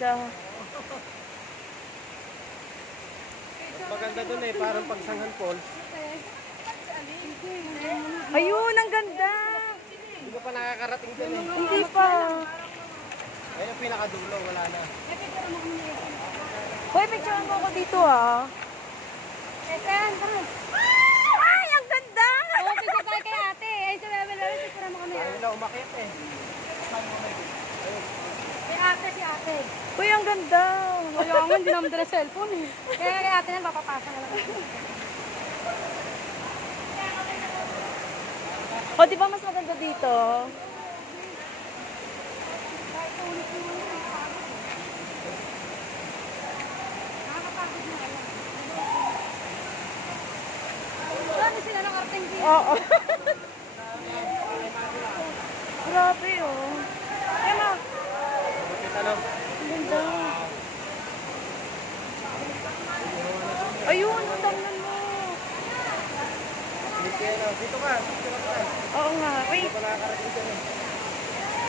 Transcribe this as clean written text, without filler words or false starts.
ganda. Mas maganda dun eh, parang pagsanghan falls. Ayun, ang ganda. Hindi ka pa nakakarating dun eh. Hindi pa. Ayun yung pinakadulo, wala na. Hoy, picture mo ako dito ah. Esen, tara. Ay, ang ganda. Oo, picture tayo kay ate. Ay, sa bebe lalo, picture mo kami. Ayaw na umakit eh. Si ate, si ate. Uy, ang ganda. Wala nga, hindi naman dala cellphone eh. Kaya kay ate na, papapasa na lang. O, di ba mas maganda dito? Nakakapagod na lang. Dami sila ng karting dito. Oo. Grabe oh. Emma, Kita lang. Ang ganda. Ayun, ang damnan mo. Dito ka, dito ka. Oo nga. Wait. Hindi pa nakakarating dun eh.